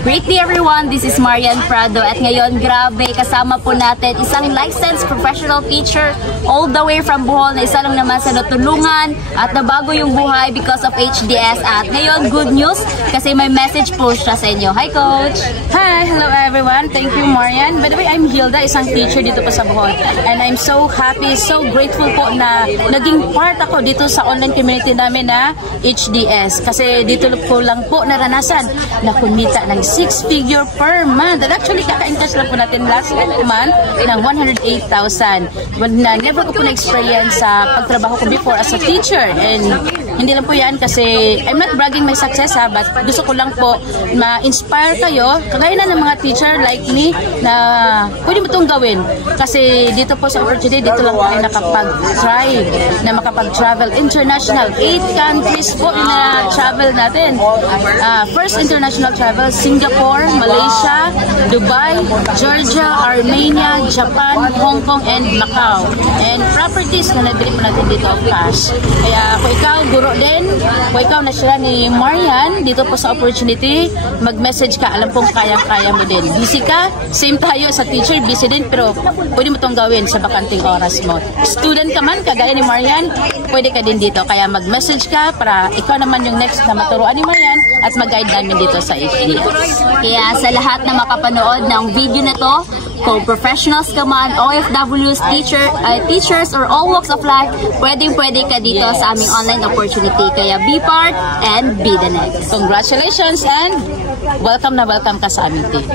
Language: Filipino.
Great day everyone, this is Marian Prado at ngayon grabe kasama po natin isang licensed professional teacher all the way from Bohol na isa lang naman sa natulungan at nabago yung buhay because of HDS at ngayon good news kasi may message po siya sa inyo. Hi Coach! Hi! Hello everyone! Thank you Marian. By the way, I'm Hilda, isang teacher dito po sa Bohol and I'm so happy, so grateful po na naging part ako dito sa online community namin na HDS kasi dito po lang po naranasan na kumita ng 6-figure per month. And actually, kaka-encash lang po natin last month ng 108,000. Never ko po na-experience sa pagtrabaho ko before as a teacher. And hindi lang po yan kasi I'm not bragging my success but gusto ko lang po ma-inspire kayo. Kagaya na ng mga teacher like me na pwede mo itong gawin. Kasi dito po sa opportunity, dito lang tayo nakapag-try na makapag-travel international. 8 countries po na travel natin. First international travel, Singapore, Malaysia, Dubai, Georgia, Armenia, Japan, Hong Kong, and Macau. And properties na nabili po natin dito cash. Kaya kung ikaw, guro din, kung ikaw na siya ni Marian, dito po sa opportunity, mag-message ka, alam pong kaya-kaya mo din. Busy ka, same tayo sa teacher, busy din, pero pwede mo itong gawin sa bakanting oras mo. Student ka man, kagaya ni Marian, pwede ka din dito. Kaya mag-message ka para ikaw naman yung next na maturuan ni Marian at mag-guide namin dito sa HDS. Kaya sa lahat na makapanood ng video na to, kung professionals ka man, OFWs, teachers, or all walks of life, pwedeng-pwede ka dito sa aming online opportunity. Kaya be part and be the next. Congratulations and welcome na welcome ka sa aming team.